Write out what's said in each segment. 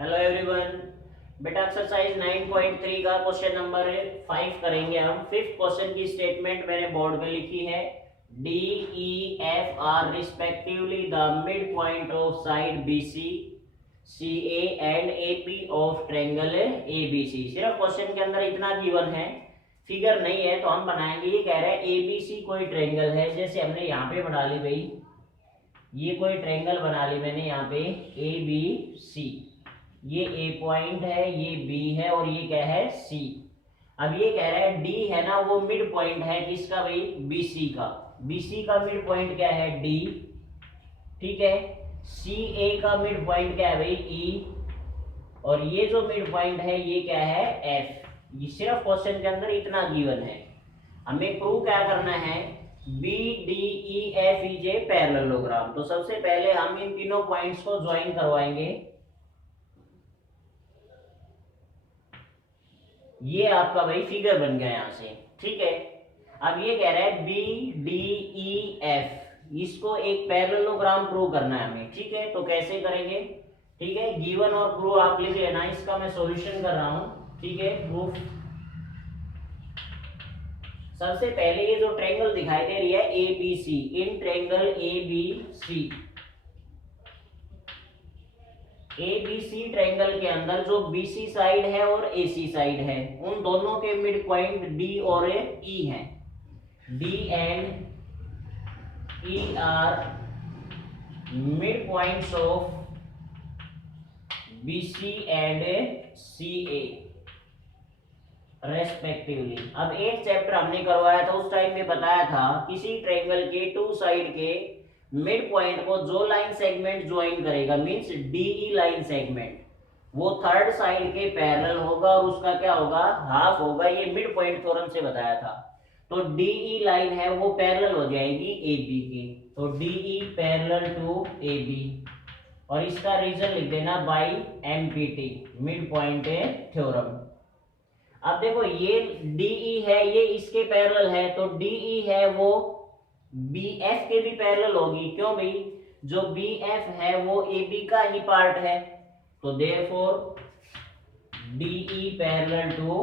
Hello everyone. बेटा exercise 9.3 का question number 5 करेंगे हम। फिफ्थ क्वेश्चन की स्टेटमेंट मैंने बोर्ड में लिखी है। D E F are respectively the mid point of side B C C A and A P of triangle A B C. सिर्फ क्वेश्चन के अंदर इतना गिवन है, फिगर नहीं है तो हम बनाएंगे। ये कह रहा है ए बी सी कोई ट्रायंगल है, जैसे हमने यहाँ पे बना ली भाई, ये कोई ट्रायंगल बना ली मैंने यहाँ पे ए बी सी। ये ए पॉइंट है, ये बी है और ये क्या है सी। अब ये कह रहा है डी है ना, वो मिड पॉइंट है किसका भाई, बीसी का। बीसी का मिड पॉइंट क्या है, डी। ठीक है, सी ए का मिड पॉइंट क्या है भाई, ई। और ये जो मिड पॉइंट है ये क्या है, एफ। ये सिर्फ क्वेश्चन के अंदर इतना गिवन है। हमें प्रूव क्या करना है, B D E F is a parallelogram. तो सबसे पहले हम इन तीनों पॉइंट्स को ज्वाइन करवाएंगे। ये आपका भाई फिगर बन गया यहां से। ठीक है, अब ये कह रहा है बी डी ई एफ, इसको एक पैरेललोग्राम प्रूव करना है हमें। ठीक है, तो कैसे करेंगे। ठीक है, गिवन और प्रूव आप लिख लेना, इसका मैं सॉल्यूशन कर रहा हूं। ठीक है, प्रूफ। सबसे पहले ये जो ट्रायंगल दिखाई दे रही है A B C, in triangle A B C, A B C triangle के अंदर जो बी सी साइड है और ए सी साइड है, उन दोनों के मिड पॉइंट डी और ई है। D and E are mid points of B C and C A respectively. अब एक चैप्टर हमने करवाया था, उस टाइम में बताया था किसी ट्रायंगल के टू साइड के मिड पॉइंट को जो लाइन सेगमेंट ज्वाइन करेगा, मींस डीई लाइन सेगमेंट, वो थर्ड साइड के पैरेलल होगा और उसका क्या होगा, हाफ होगा। ये मिड पॉइंट थ्योरम से बताया था। तो डीई लाइन है वो पैरेलल हो जाएगी ए बी की, तो DE parallel to A B. और इसका रीजन लिख देना by MPT, mid point theorem. अब देखो ये डीई है, ये इसके पैरेलल है, तो डीई है वो बी एफ के भी पैरेलल होगी। क्यों भाई, जो बी एफ है वो ए बी का ही पार्ट है, तो therefore DE parallel to,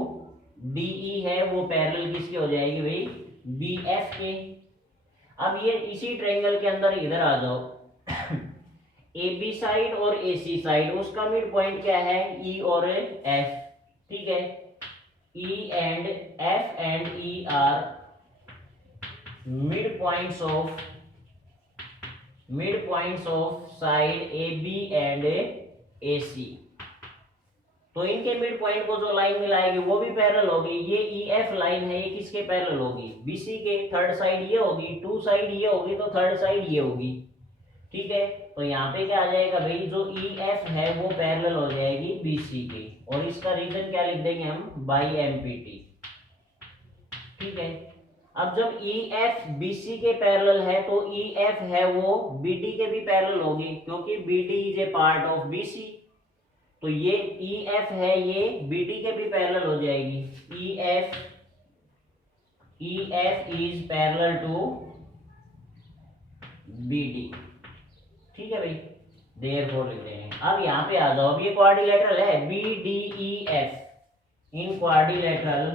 DE है वो पैरेलल किसके हो जाएगी भाई, बी एफ के। अब ये इसी ट्रायंगल के अंदर इधर आ जाओ, ए बी साइड और ए सी साइड, उसका मिड पॉइंट क्या है, ई और एफ। ठीक है, E and F and E are midpoints of side AB and AC। तो इनके मिड पॉइंट को जो लाइन मिलाएगी वो भी पैरेलल होगी। ये EF लाइन है, ये किसके पैरेलल होगी, BC के। थर्ड साइड ये होगी, टू साइड ये होगी, तो थर्ड साइड ये होगी। ठीक है, तो यहाँ पे क्या आ जाएगा भाई, जो EF है वो पैरेलल हो जाएगी BC के, और इसका रीजन क्या लिख देंगे हम, बाई एमपीटी। ठीक है, अब जब EF BC के पैरेलल है तो EF है वो BD के भी पैरेलल होगी, क्योंकि BD is a part of BC। तो ये EF है, ये BD के भी पैरेलल हो जाएगी। EF is parallel to BD। ठीक है भाई, देयरफॉर लिख देंगे। अब यहाँ पे आ जाओ, अब ये क्वाड्रिलेटरल है B D E F, in quadrilateral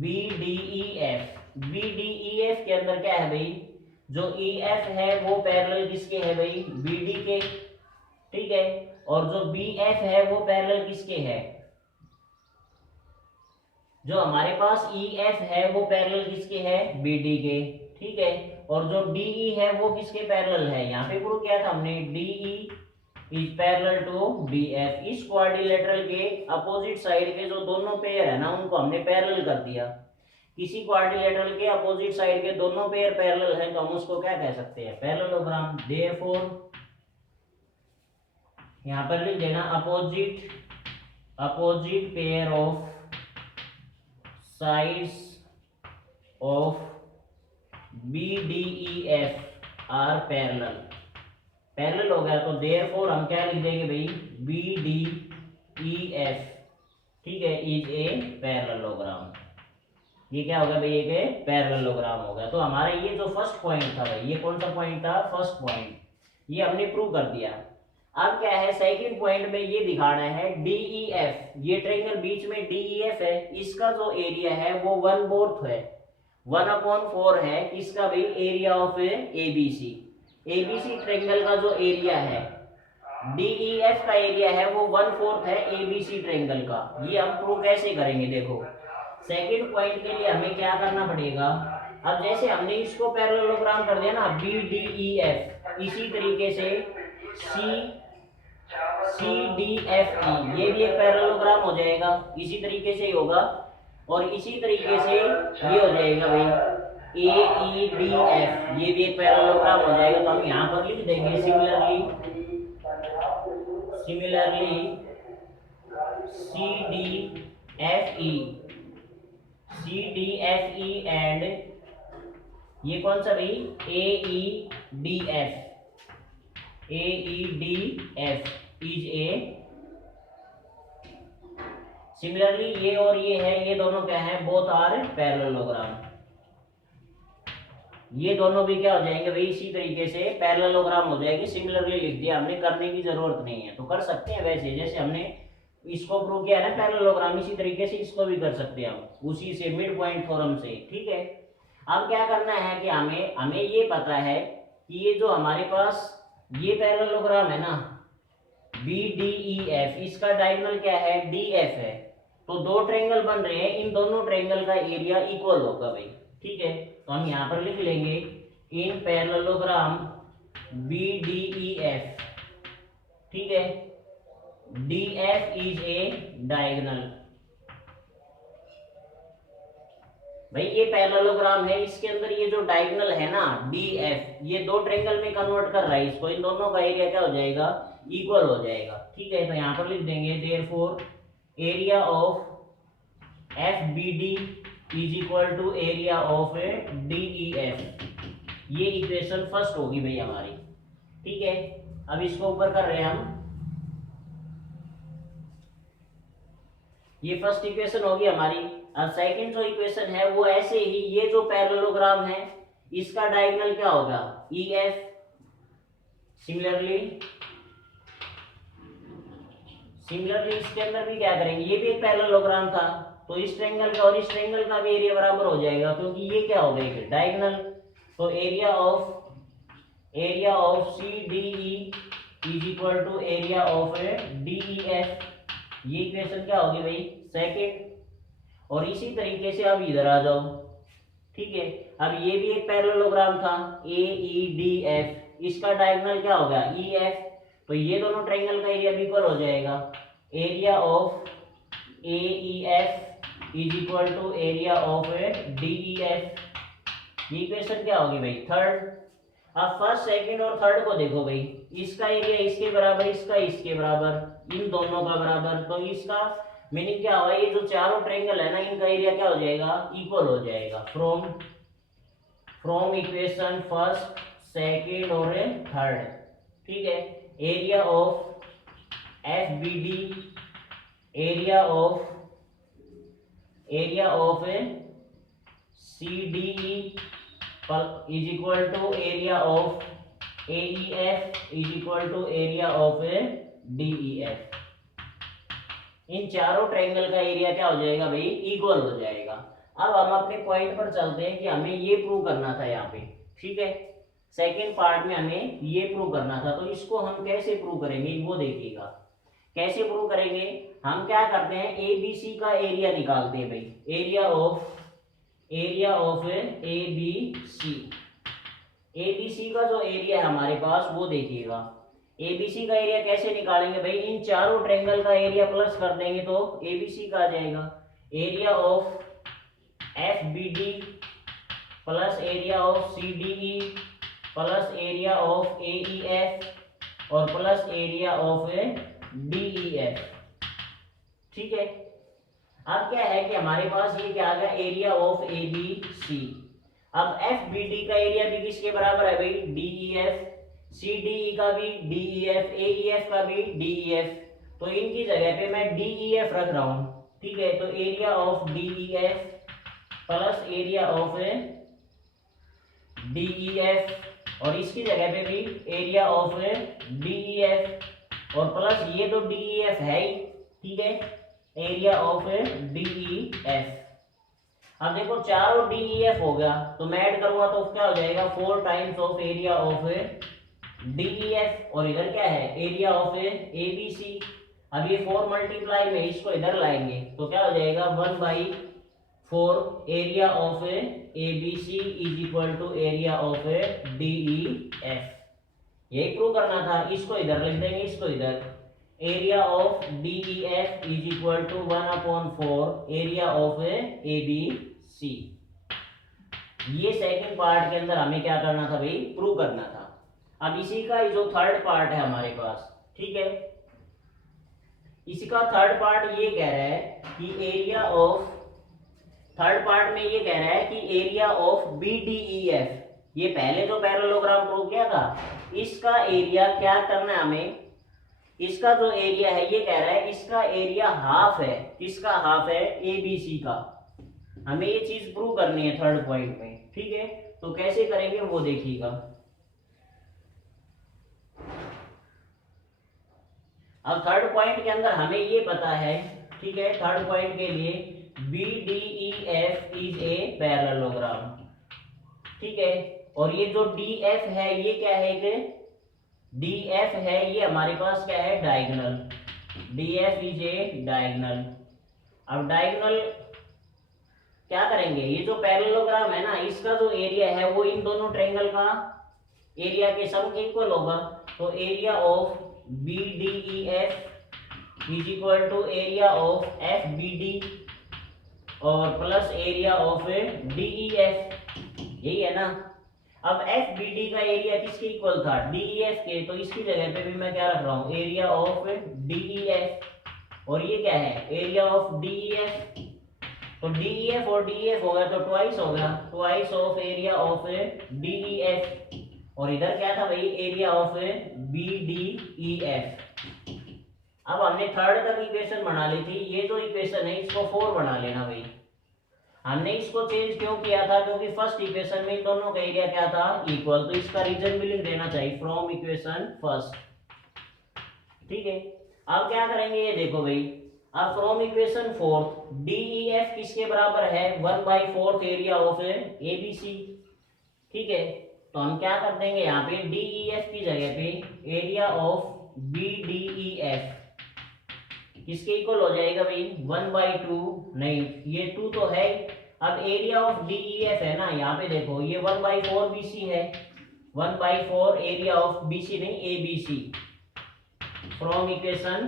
B D E F. B D E F के अंदर क्या है भाई, जो ई एफ है वो पैरेलल किसके है भाई, बी डी के। ठीक है, और जो बी एफ है वो पैरेलल किसके है, जो हमारे पास ई एफ है वो पैरेलल किसके है, बी डी के। ठीक है, और जो डीई है वो किसके पैरेलल है, यहाँ पे प्रूव किया था हमने, DE is parallel to B F. इस क्वाड्रिलेटरल के अपोजिट साइड के जो दोनों पेयर है ना, उनको हमने पैरेलल कर दिया। किसी क्वाड्रिलेटरल के अपोजिट साइड के दोनों पेयर पैरेलल हैं तो हम उसको क्या कह सकते हैं, पैरेललोग्राम। देयरफॉर यहाँ पर लिख देना opposite pair of sides of BDEF are parallel। Parallel हो गया तो देयरफॉर हम क्या लिख देंगे भाई, BDEF। ठीक है, इज ए पैरेललोग्राम। ये क्या हो गया भाई, एक पैरेललोग्राम हो गया। तो हमारा ये जो फर्स्ट पॉइंट था भाई, ये कौन सा पॉइंट था, फर्स्ट पॉइंट, ये हमने प्रूव कर दिया। अब क्या है, सेकंड पॉइंट में ये दिखाना है DEF, ये ट्रायंगल बीच में DEF है, इसका जो एरिया है वो 1/4 है, 1/4 है किसका भाई, area of ABC। ABC triangle का जो एरिया है, DEF का एरिया है वो 1/4 है ABC ट्रायंगल का। ये हम प्रूव कैसे करेंगे, देखो सेकंड पॉइंट के लिए हमें क्या करना पड़ेगा। अब जैसे हमने इसको पैरेललोग्राम कर दिया ना BDEF, इसी तरीके से CDFE, ये भी एक पैरेललोग्राम हो जाएगा, इसी तरीके से ही होगा। और इसी तरीके से ये हो जाएगा भाई AEDF, ये भी एक पैरेललोग्राम हो जाएगा। तो हम यहाँ पर लिख देंगे सिमिलरली CDFE एंड ये कौन सा भाई, AEDF इज ए, सिमिलरली ये और ये है, ये दोनों क्या है, बोथ आर पैरेललोग्राम। ये दोनों भी क्या हो जाएंगे भाई, इसी तरीके से पैरेललोग्राम हो जाएगी। सिमिलरली लिख दिया, हमने करने की जरूरत नहीं है, तो कर सकते हैं वैसे जैसे हमने इसको प्रूव किया ना पैरेललोग्राम, इसी तरीके से इसको भी कर सकते हैं हम, उसी से मिड पॉइंट थ्योरम से। ठीक है, अब क्या करना है कि हमें ये पता है कि ये जो हमारे पास ये पैरेललोग्राम है ना BDEF, इसका डायगोनल क्या है, DF है। तो दो ट्रायंगल बन रहे हैं, इन दोनों ट्रायंगल का एरिया इक्वल होगा भाई। ठीक है, तो हम यहाँ पर लिख लेंगे इन पैरेललोग्राम BDEF। ठीक है, DF इज ए डायगोनल। भाई ये पैरेललोग्राम है, इसके अंदर ये जो डायगोनल है ना DF, ये दो ट्रायंगल में कन्वर्ट कर रहा है इसको, इन दोनों का एरिया क्या हो जाएगा, इक्वल हो जाएगा। ठीक है, तो यहाँ पर लिख देंगे therefore area of FBD is equal to area of DEF। ये इक्वेशन फर्स्ट होगी भाई हमारी। ठीक है, अब इसको ऊपर कर रहे हैं हम, ये फर्स्ट इक्वेशन होगी हमारी। अब सेकंड जो इक्वेशन है वो ऐसे ही, ये जो पैरेललोग्राम है इसका डायगोनल क्या होगा, EF। सिमिलरली इसके अंदर भी क्या करेंगे, ये भी एक पैरेललोग्राम था, तो इस ट्रायंगल का और इस ट्रायंगल का भी एरिया बराबर हो जाएगा, क्योंकि ये क्या हो गया, डायगोनल। तो area of CDE is equal to area of DEF। ये इक्वेशन क्या होगी भाई, सेकंड। और इसी तरीके से अब इधर आ जाओ। ठीक है, अब ये भी एक पैरेललोग्राम था AEDF, इसका डायगोनल क्या होगा, EF। तो ये दोनों ट्रायंगल का एरिया भी इक्वल हो जाएगा, area of AEF is equal to area of DEF। ये इक्वेशन क्या होगी भाई, थर्ड। अब फर्स्ट, सेकंड और थर्ड को देखो भाई, इसका एरिया इसके बराबर, इसका इसके बराबर, इन दोनों का बराबर। तो इसका मीनिंग क्या हुआ, ये जो चारों ट्रायंगल है ना, इनका एरिया क्या हो जाएगा, इक्वल हो जाएगा। फ्रॉम इक्वेशन फर्स्ट, सेकंड और थर्ड। ठीक है, area of FBD, area of CDE is equal to area of AEF is equal to area of DEF। इन चारों ट्रायंगल का एरिया क्या हो जाएगा भाई, इक्वल हो जाएगा। अब हम अपने पॉइंट पर चलते हैं कि हमें ये प्रूव करना था यहाँ पे। ठीक है, सेकेंड पार्ट में हमें ये प्रूव करना था, तो इसको हम कैसे प्रूव करेंगे वो देखिएगा। कैसे प्रूव करेंगे, हम क्या करते हैं, ABC का एरिया निकालते हैं भाई, एरिया ऑफ ABC का जो एरिया है हमारे पास वो देखिएगा। ABC का एरिया कैसे निकालेंगे भाई, इन चारों ट्रायंगल का एरिया प्लस कर देंगे तो ABC का आ जाएगा। Area of FBD plus area of CDE plus area of AEF और प्लस एरिया ऑफ DEF। ठीक है, अब क्या है कि हमारे पास ये क्या आ गया, एरिया ऑफ ABC। अब FBD का एरिया भी किसके बराबर है भाई, DEF। CDE का भी DEF, AEF का भी DEF। तो इनकी जगह पे मैं DEF रख रहा हूं। ठीक है, तो area of DEF plus area of DEF और इसकी जगह पे भी एरिया ऑफ DEF और प्लस ये तो DEF है ही, ठीक है, एरिया ऑफ DEF। अब देखो चारों DEF हो गया तो मैं ऐड करूंगा तो क्या हो जाएगा 4 times of area of DEF और इधर क्या है एरिया ऑफ ABC। अब ये 4 मल्टीप्लाई में इसको इधर लाएंगे तो क्या हो जाएगा 1/4 area of ABC is equal to area of DEF। यही प्रूव करना था, इसको इधर लिख देंगे, इसको इधर area of DEF is equal to 1/4 area of ABC। ये सेकंड पार्ट के अंदर हमें क्या करना था भाई, प्रूव करना था। अब इसी का जो थर्ड पार्ट है हमारे पास, ठीक है, इसी का थर्ड पार्ट ये कह रहा है कि एरिया ऑफ, थर्ड पार्ट में ये कह रहा है कि एरिया ऑफ BDEF, ये पहले जो पैरेललोग्राम प्रूव किया था इसका एरिया क्या करना है हमें, इसका जो एरिया है ये कह रहा है इसका एरिया हाफ है, किसका हाफ है ABC का। हमें ये चीज प्रूव करनी है थर्ड पॉइंट में, ठीक है, तो कैसे करेंगे वो देखिएगा। अब थर्ड पॉइंट के अंदर हमें ये पता है, ठीक है, थर्ड पॉइंट के लिए BDEF इज ए पैरेललोग्राम, ठीक है, और ये जो DF है ये क्या है कि DF है ये हमारे पास क्या है diagonal, DF is a diagonal. अब डायगोनल क्या करेंगे, ये जो पैरेललोग्राम है ना इसका जो एरिया है वो इन दोनों ट्रायंगल का एरिया के सम के इक्वल होगा, तो area of BDEF is equal to area of FBD और प्लस एरिया ऑफ DEF, यही है ना। अब FBD का एरिया किसके इक्वल था DEF के, तो इसकी जगह पे भी मैं क्या रख रहा हूँ एरिया ऑफ DEF और ये क्या है एरिया ऑफ DEF, तो DEF और DEF हो गया तो ट्वाइस हो गया, twice of area of DEF और इधर क्या था भाई एरिया ऑफ BDEF। अब हमने थर्ड तक इक्वेशन बना ली थी, ये जो इक्वेशन है इसको 4 बना लेना भाई। हमने इसको चेंज क्यों किया था, क्योंकि फर्स्ट इक्वेशन में इन दोनों का एरिया क्या था इक्वल, तो इसका रीजन भी लिख देना चाहिए फ्रॉम इक्वेशन फर्स्ट, ठीक है। अब क्या करेंगे ये देखो भाई, अब फ्रॉम इक्वेशन फोर्थ DEF किसके बराबर है 1/4 एरिया ऑफ ABC, ठीक है, तो हम क्या कर देंगे यहाँ पे DEF की जगह पे एरिया ऑफ BDEF किसके इक्वल हो जाएगा भाई 1/2, नहीं ये 2 तो है। अब एरिया ऑफ DEF है ना, यहाँ पे देखो ये 1/4 BC है, 1/4 एरिया ऑफ BC नहीं ABC, फ्रॉम इक्वेशन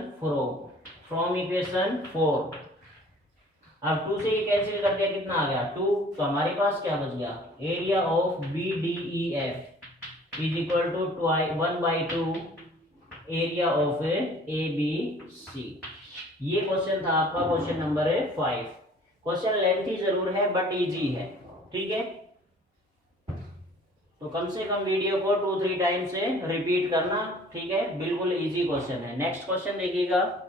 4। अब 2 से ये कैंसिल कर दिया, कितना आ गया 2, तो हमारे पास क्या बच गया area of BDEF is equal to 1/2 area of ABC। ये क्वेश्चन था आपका क्वेश्चन नंबर 5। क्वेश्चन लेंथी जरूर है बट इजी है, ठीक है, तो कम से कम वीडियो को 2-3 टाइम से रिपीट करना, ठीक है, बिल्कुल इजी क्वेश्चन है। नेक्स्ट क्वेश्चन देखिएगा।